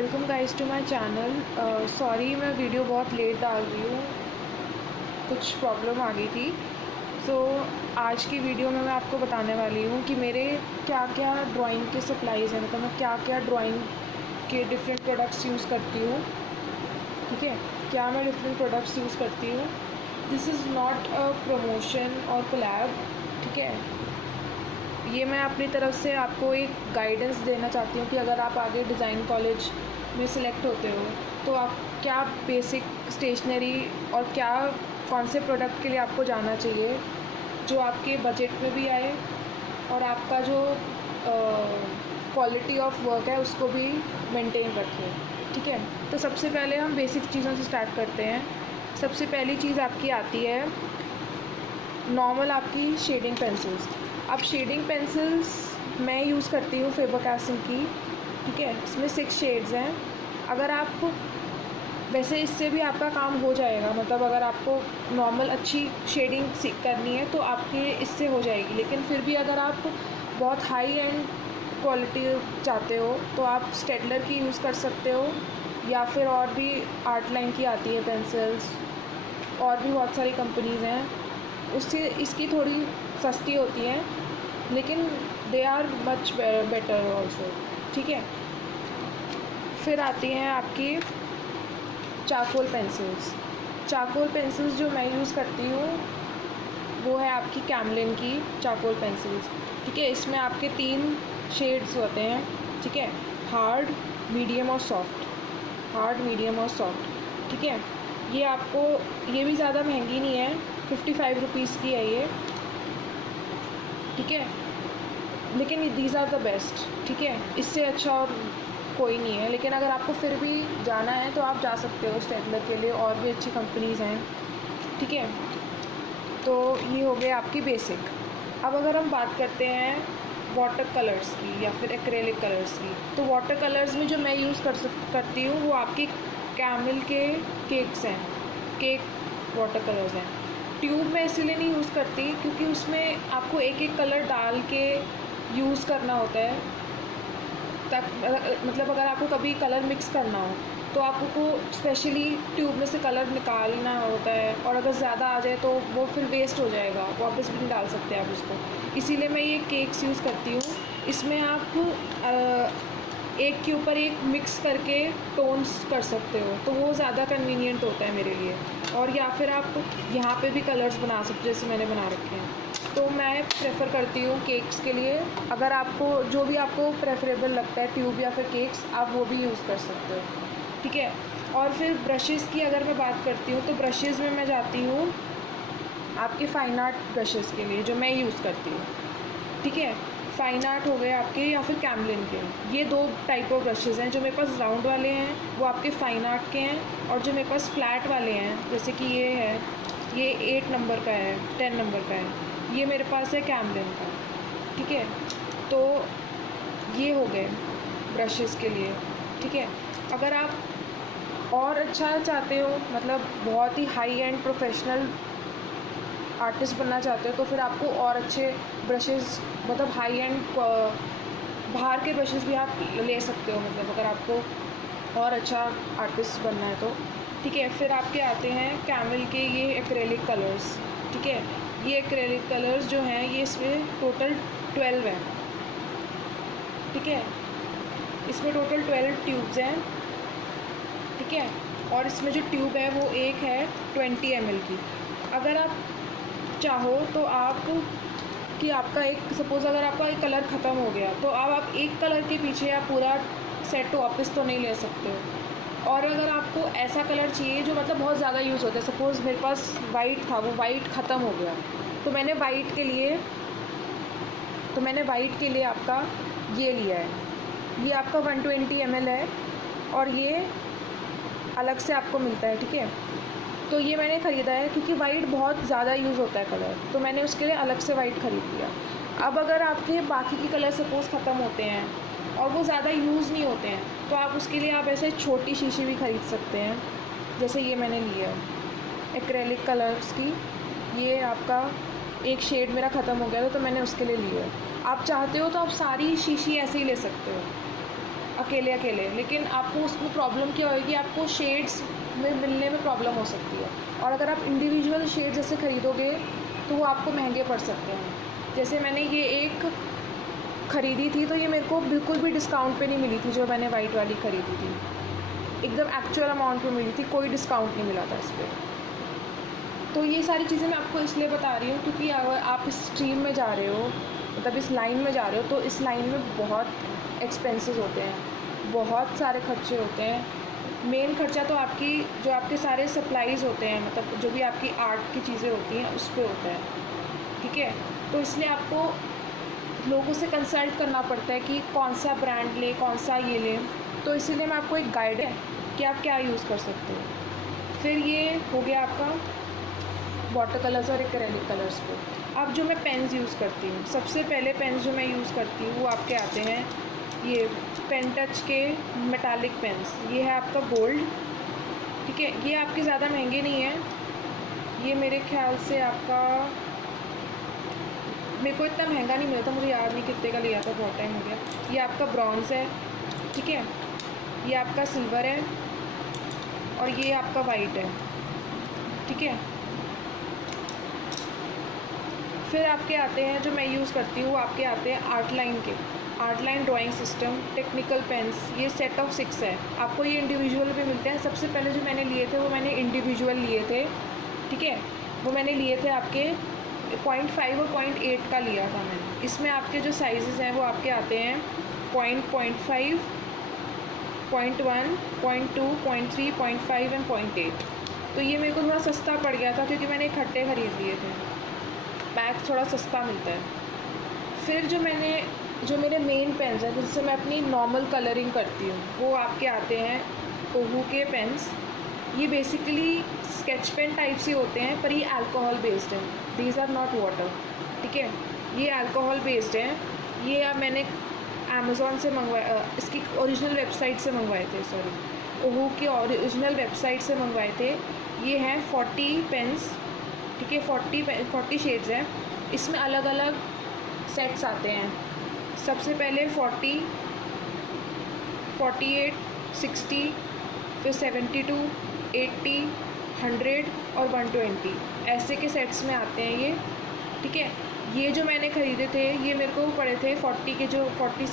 Welcome guys to my channel. Sorry मैं video बहुत late डाल रही हूँ, कुछ प्रॉब्लम आ गई थी। आज की वीडियो में मैं आपको बताने वाली हूँ कि मेरे क्या क्या ड्राइंग के सप्लाईज़ हैं, मतलब मैं क्या क्या ड्राइंग के डिफरेंट प्रोडक्ट्स यूज़ करती हूँ। ठीक है, क्या मैं डिफरेंट प्रोडक्ट्स यूज़ करती हूँ। This is not a promotion और कोलैब, ठीक है। ये मैं अपनी तरफ से आपको एक गाइडेंस देना चाहती हूँ कि अगर आप आगे डिज़ाइन कॉलेज में सिलेक्ट होते हो तो आप क्या बेसिक स्टेशनरी और क्या कौन से प्रोडक्ट के लिए आपको जाना चाहिए जो आपके बजट में भी आए और आपका जो क्वालिटी ऑफ वर्क है उसको भी मेंटेन रखे। ठीक है, तो सबसे पहले हम बेसिक चीज़ों से स्टार्ट करते हैं। सबसे पहली चीज़ आपकी आती है नॉर्मल आपकी शेडिंग पेंसिल्स। अब शेडिंग पेंसिल्स मैं यूज़ करती हूँ फेबर-कास्टिल की, ठीक है। इसमें 6 शेड्स हैं। अगर आप वैसे इससे भी आपका काम हो जाएगा, मतलब अगर आपको नॉर्मल अच्छी शेडिंग करनी है तो आपके इससे हो जाएगी, लेकिन फिर भी अगर आप बहुत हाई एंड क्वालिटी चाहते हो तो आप स्टेडलर की यूज़ कर सकते हो, या फिर और भी आर्ट लाइन की आती है पेंसिल्स, और भी बहुत सारी कंपनीज़ हैं, उससे इसकी थोड़ी सस्ती होती हैं लेकिन they are much better also. ठीक है, फिर आती हैं आपकी चारकोल पेंसिल्स। चारकोल पेंसिल्स जो मैं यूज़ करती हूँ वो है आपकी कैमलिन की चारकोल पेंसिल्स। ठीक है, इसमें आपके 3 शेड्स होते हैं, ठीक है, हार्ड, मीडियम और सॉफ्ट। हार्ड, मीडियम और सॉफ्ट, ठीक है। ये आपको, ये भी ज़्यादा महंगी नहीं है, 55 रुपीज़ की है ये, ठीक है, लेकिन दीज आर द बेस्ट। ठीक है, इससे अच्छा और कोई नहीं है, लेकिन अगर आपको फिर भी जाना है तो आप जा सकते हो स्टेडलर के लिए, और भी अच्छी कंपनीज़ हैं। ठीक है, तो ये हो गए आपकी बेसिक। अब अगर हम बात करते हैं वाटर कलर्स की या फिर एक्रेलिक कलर्स की, तो वाटर कलर्स में जो मैं यूज़ करती हूँ वो आपकी कैमल के केक्स हैं, केक वाटर कलर्स हैं। ट्यूब में इसलिए नहीं यूज़ करती क्योंकि उसमें आपको एक एक कलर डाल के यूज़ करना होता है, मतलब अगर आपको कभी कलर मिक्स करना हो तो आपको स्पेशली ट्यूब में से कलर निकालना होता है, और अगर ज़्यादा आ जाए तो वो फिर वेस्ट हो जाएगा, वापस भी नहीं डाल सकते आप उसको। इसीलिए मैं ये केक्स यूज़ करती हूँ। इसमें आप एक के ऊपर एक मिक्स करके टोन्स कर सकते हो, तो वो ज़्यादा कन्वीनियंट होता है मेरे लिए। और या फिर आप यहाँ पे भी कलर्स बना सकते हो जैसे मैंने बना रखे हैं, तो मैं प्रेफर करती हूँ केक्स के लिए। अगर आपको जो भी आपको प्रेफरेबल लगता है, ट्यूब या फिर केक्स, आप वो भी यूज़ कर सकते हो। ठीक है, और फिर ब्रशेज़ की अगर मैं बात करती हूँ तो ब्रशेज़ में मैं जाती हूँ आपके फ़ाइन आर्ट ब्रशेज़ के लिए जो मैं यूज़ करती हूँ। ठीक है, फ़ाइन आर्ट हो गए आपके या फिर कैमलिन के, ये 2 टाइप ऑफ ब्रशेज़ हैं। जो मेरे पास राउंड वाले हैं वो आपके फ़ाइन आर्ट के हैं, और जो मेरे पास फ्लैट वाले हैं जैसे कि ये है, ये 8 नंबर का है, 10 नंबर का है, ये मेरे पास है कैमलिन का। ठीक है, तो ये हो गए ब्रशेज़ के लिए। ठीक है, अगर आप और अच्छा चाहते हो, मतलब बहुत ही हाई एंड प्रोफेशनल आर्टिस्ट बनना चाहते हो, तो फिर आपको और अच्छे ब्रशेज़, मतलब हाई एंड बाहर के ब्रशेज़ भी आप ले सकते हो, मतलब अगर आपको और अच्छा आर्टिस्ट बनना है तो। ठीक है, फिर आपके आते हैं कैमल के ये एक्रेलिक कलर्स। ठीक है, ये एक्रेलिक कलर्स जो हैं ये इसमें टोटल 12 हैं। ठीक है, इसमें टोटल 12 ट्यूब्स हैं। ठीक है, और इसमें जो ट्यूब है वो एक है 20 ml की। अगर आप चाहो तो आप कि आपका एक, सपोज़ अगर आपका एक कलर ख़त्म हो गया तो अब आप एक कलर के पीछे आप पूरा सेट वापस तो नहीं ले सकते हो। और अगर आपको ऐसा कलर चाहिए जो मतलब बहुत ज़्यादा यूज़ होता है, सपोज़ मेरे पास वाइट था, वो वाइट ख़त्म हो गया, तो मैंने वाइट के लिए आपका ये लिया है। ये आपका 120 ml है और ये अलग से आपको मिलता है। ठीक है, तो ये मैंने ख़रीदा है क्योंकि वाइट बहुत ज़्यादा यूज़ होता है कलर, तो मैंने उसके लिए अलग से वाइट ख़रीद लिया। अब अगर आपके बाकी के कलर सपोज़ ख़त्म होते हैं और वो ज़्यादा यूज़ नहीं होते हैं, तो आप उसके लिए आप ऐसे छोटी शीशी भी ख़रीद सकते हैं, जैसे ये मैंने लिया है एक्रेलिक कलर्स की। ये आपका एक शेड मेरा ख़त्म हो गया था तो मैंने उसके लिए लिया है। आप चाहते हो तो आप सारी शीशी ऐसे ही ले सकते हो। अकेले अकेले, लेकिन आपको उसमें प्रॉब्लम क्या होएगी, आपको शेड्स में मिलने में प्रॉब्लम हो सकती है। और अगर आप इंडिविजुअल शेड जैसे ख़रीदोगे तो वो आपको महंगे पड़ सकते हैं। जैसे मैंने ये एक ख़रीदी थी तो ये मेरे को बिल्कुल भी डिस्काउंट पे नहीं मिली थी, जो मैंने वाइट वाली ख़रीदी थी एकदम एक्चुअल अमाउंट पे मिली थी, कोई डिस्काउंट नहीं मिला था इस पर। तो ये सारी चीज़ें मैं आपको इसलिए बता रही हूँ क्योंकि अगर आप इस स्ट्रीम में जा रहे हो, मतलब इस लाइन में जा रहे हो, तो इस लाइन में बहुत एक्सपेंसेस होते हैं, बहुत सारे खर्चे होते हैं। मेन खर्चा तो आपकी जो आपके सारे सप्लाईज़ होते हैं, मतलब जो भी आपकी आर्ट की चीज़ें होती हैं उस पर होता है, ठीक है। तो इसलिए आपको लोगों से कंसल्ट करना पड़ता है कि कौन सा ब्रांड ले, कौन सा ये ले। तो इसीलिए मैं आपको एक गाइड है कि आप क्या यूज़ कर सकते हो। फिर ये हो गया आपका वाटर कलर्स और एक्रेलिक कलर्स पे। अब जो मैं पेन्स यूज़ करती हूँ, सबसे पहले पेन्स जो मैं यूज़ करती हूँ वो आपके आते हैं ये पेन टच के मेटालिक पेन्स। ये है आपका गोल्ड, ठीक है। ये आपके ज़्यादा महंगे नहीं हैं, ये मेरे ख्याल से आपका, मेरे को इतना महंगा नहीं मिला था, मुझे याद नहीं कितने का लिया था, बहुत टाइम हो गया। ये आपका ब्रॉन्ज़ है, ठीक है। ये आपका सिल्वर है और ये आपका वाइट है, ठीक है। फिर आपके आते हैं जो मैं यूज़ करती हूँ, आपके आते हैं आर्ट लाइन के, art line drawing system technical pens. ये सेट ऑफ 6 है, आपको ये इंडिविजुअल भी मिलते हैं। सबसे पहले जो मैंने लिए थे वो मैंने इंडिविजुअल लिए थे, ठीक है। वो मैंने लिए थे आपके 0.5 और 0.8 का लिया था मैंने। इसमें आपके जो साइज़ हैं वो आपके आते हैं 0.5, 0.1, 0.2, 0.3, 0.5 एंड 0.8। तो ये मेरे को थोड़ा सस्ता पड़ गया था क्योंकि मैंने इकट्ठे ख़रीद लिए थे, पैक थोड़ा सस्ता मिलता है। फिर जो मेरे मेन पेन्स हैं जिससे मैं अपनी नॉर्मल कलरिंग करती हूँ, वो आपके आते हैं ओहू के पेन्स। ये बेसिकली स्केच पेन टाइप से होते हैं पर ये अल्कोहल बेस्ड हैं, दीज आर नॉट वाटर, ठीक है। ये अल्कोहल बेस्ड हैं। ये अब मैंने अमेज़ॉन से मंगवाया, इसकी ओरिजिनल वेबसाइट से मंगवाए थे, सॉरी ओहू की ओरिजिनल वेबसाइट से मंगवाए थे। ये हैं 40 पेन्स, ठीक है। 40 शेड्स हैं। इसमें अलग अलग सेट्स आते हैं। सबसे पहले 40, 48, 60, फिर 72, 80, 100 और 120 ऐसे के सेट्स में आते हैं ये, ठीक है। ये जो मैंने ख़रीदे थे ये मेरे को पड़े थे 40 के, जो 40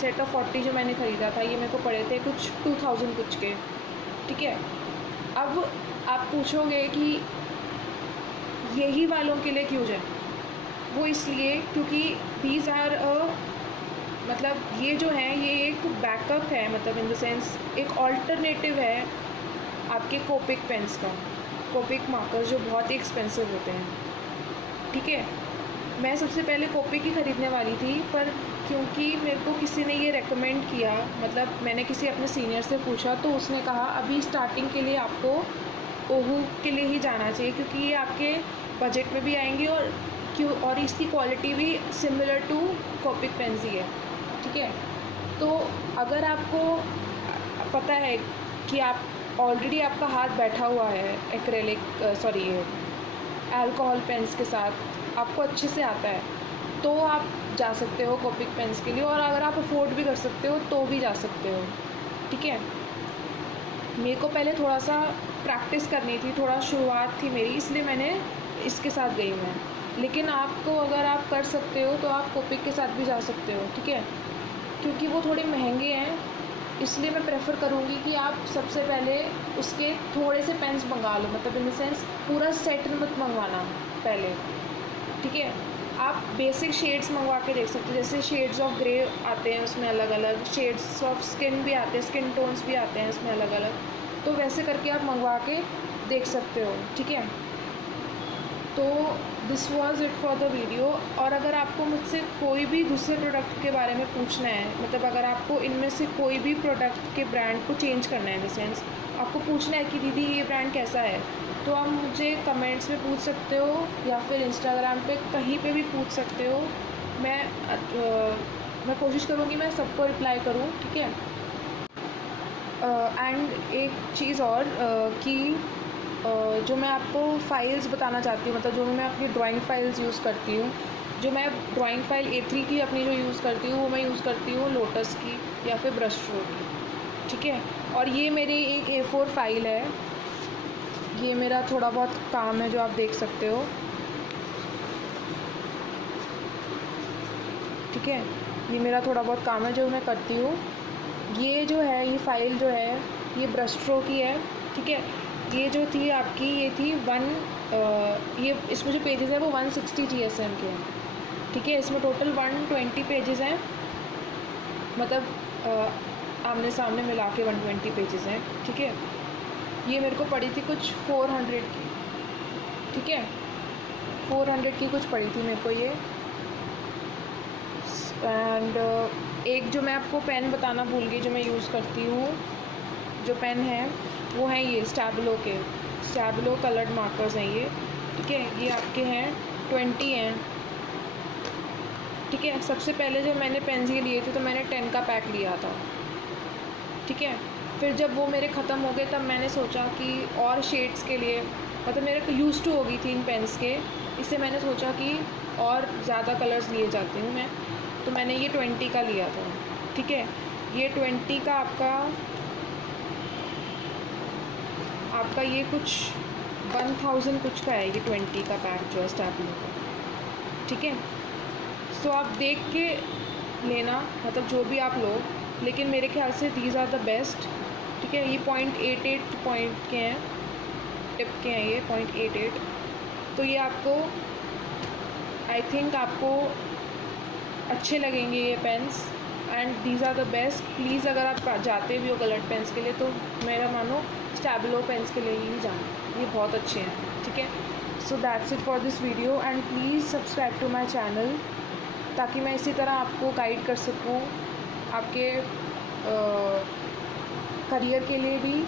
सेट ऑफ 40 जो मैंने ख़रीदा था ये मेरे को पड़े थे कुछ 2000 कुछ के, ठीक है। अब आप पूछोगे कि यही वालों के लिए क्यों जाए, वो इसलिए क्योंकि दीज आर मतलब ये जो है ये एक बैकअप है, मतलब इन द सेंस एक ऑल्टरनेटिव है आपके कोपिक पेन्स का, कोपिक मार्कर्स जो बहुत ही एक्सपेंसिव होते हैं, ठीक है। मैं सबसे पहले कोपिक ही ख़रीदने वाली थी, पर क्योंकि मेरे को किसी ने ये रेकमेंड किया, मतलब मैंने किसी अपने सीनियर से पूछा तो उसने कहा अभी स्टार्टिंग के लिए आपको ओहू के लिए ही जाना चाहिए क्योंकि ये आपके बजट में भी आएंगे और इसकी क्वालिटी भी सिमिलर टू कोपिक पेन्स ही है, ठीक है। तो अगर आपको पता है कि आप ऑलरेडी आपका हाथ बैठा हुआ है एक्रेलिक अल्कोहल पेन्स के साथ, आपको अच्छे से आता है, तो आप जा सकते हो कोपिक पेन्स के लिए। और अगर आप अफोर्ड भी कर सकते हो तो भी जा सकते हो, ठीक है। मेरे को पहले थोड़ा सा प्रैक्टिस करनी थी, थोड़ा शुरुआत थी मेरी, इसलिए मैंने इसके साथ गई मैं। लेकिन आपको अगर आप कर सकते हो तो आप कोपिक के साथ भी जा सकते हो, ठीक है। क्योंकि वो थोड़े महंगे हैं, इसलिए मैं प्रेफर करूँगी कि आप सबसे पहले उसके थोड़े से पेन्स मंगा लो, मतलब इन द सेंस पूरा सेट मत मंगवाना पहले, ठीक है। आप बेसिक शेड्स मंगवा के देख सकते हो, जैसे शेड्स ऑफ ग्रे आते हैं उसमें अलग अलग, शेड्स ऑफ स्किन भी आते हैं, स्किन टोन्स भी आते हैं उसमें अलग अलग, तो वैसे करके आप मंगवा के देख सकते हो, ठीक है। तो this was it for the video. और अगर आपको मुझसे कोई भी दूसरे प्रोडक्ट के बारे में पूछना है, मतलब अगर आपको इनमें से कोई भी प्रोडक्ट के ब्रांड को चेंज करना है, इन द सेंस आपको पूछना है कि दीदी ये ब्रांड कैसा है, तो आप मुझे कमेंट्स में पूछ सकते हो या फिर इंस्टाग्राम पे कहीं पे भी पूछ सकते हो। मैं कोशिश करूँगी मैं सबको रिप्लाई करूँ, ठीक है। एंड एक चीज़ और कि जो मैं आपको फ़ाइल्स बताना चाहती हूँ, मतलब जो मैं अपनी ड्राइंग फ़ाइल्स यूज़ करती हूँ, जो मैं ड्राइंग फ़ाइल A3 की अपनी जो यूज़ करती हूँ वो मैं यूज़ करती हूँ लोटस की, या फिर ब्रश स्ट्रोक की, ठीक है। और ये मेरी एक A4 फाइल है, ये मेरा थोड़ा बहुत काम है जो आप देख सकते हो, ठीक है। ये मेरा थोड़ा बहुत काम है जो मैं करती हूँ। ये जो है, ये फ़ाइल जो है, ये ब्रश स्ट्रोक की है, ठीक है। ये जो थी आपकी, ये थी ये इसमें जो पेजेस हैं वो 160 GSM के हैं, ठीक है। इसमें टोटल 120 पेजेस हैं, मतलब आमने सामने मिला के 120 पेजेस हैं, ठीक है। ये मेरे को पड़ी थी कुछ 400 की, ठीक है, 400 की कुछ पड़ी थी मेरे को ये। एंड एक जो मैं आपको पेन बताना भूल गई जो मैं यूज़ करती हूँ, जो पेन है वो है ये स्टैबिलो कलर्ड मार्कर्स हैं ये, ठीक है। ये आपके हैं 20 हैं, ठीक है। सबसे पहले जब मैंने पेन्स ये लिए थे तो मैंने 10 का पैक लिया था, ठीक है। फिर जब वो मेरे ख़त्म हो गए तब मैंने सोचा कि और शेड्स के लिए, मतलब मेरे यूज़ टू हो गई थी इन पेन्स के, इससे मैंने सोचा कि और ज़्यादा कलर्स लिए जाती हूँ मैं, तो मैंने ये 20 का लिया था, ठीक है। ये 20 का आपका ये कुछ 1000 कुछ का है, ये 20 का पैक जो है स्टैबिलो का, ठीक है। सो आप देख के लेना, मतलब जो भी आप लो, लेकिन मेरे ख्याल से दीज आर द बेस्ट, ठीक है। ये 0.88 पॉइंट के हैं, टिप के हैं ये 0.88, तो ये आपको आई थिंक आपको अच्छे लगेंगे ये pens, and these are the best. Please अगर आप जाते भी हो कलर्ड पेन्स के लिए तो मेरा मानो स्टैबिलो पेन्स के लिए ही जाना, ये बहुत अच्छे हैं, ठीक है। So that's it for this video, and please subscribe to my channel, ताकि मैं इसी तरह आपको गाइड कर सकूँ आपके करियर के लिए भी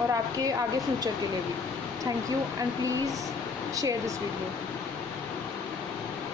और आपके आगे फ्यूचर के लिए भी। Thank you, and please share this video.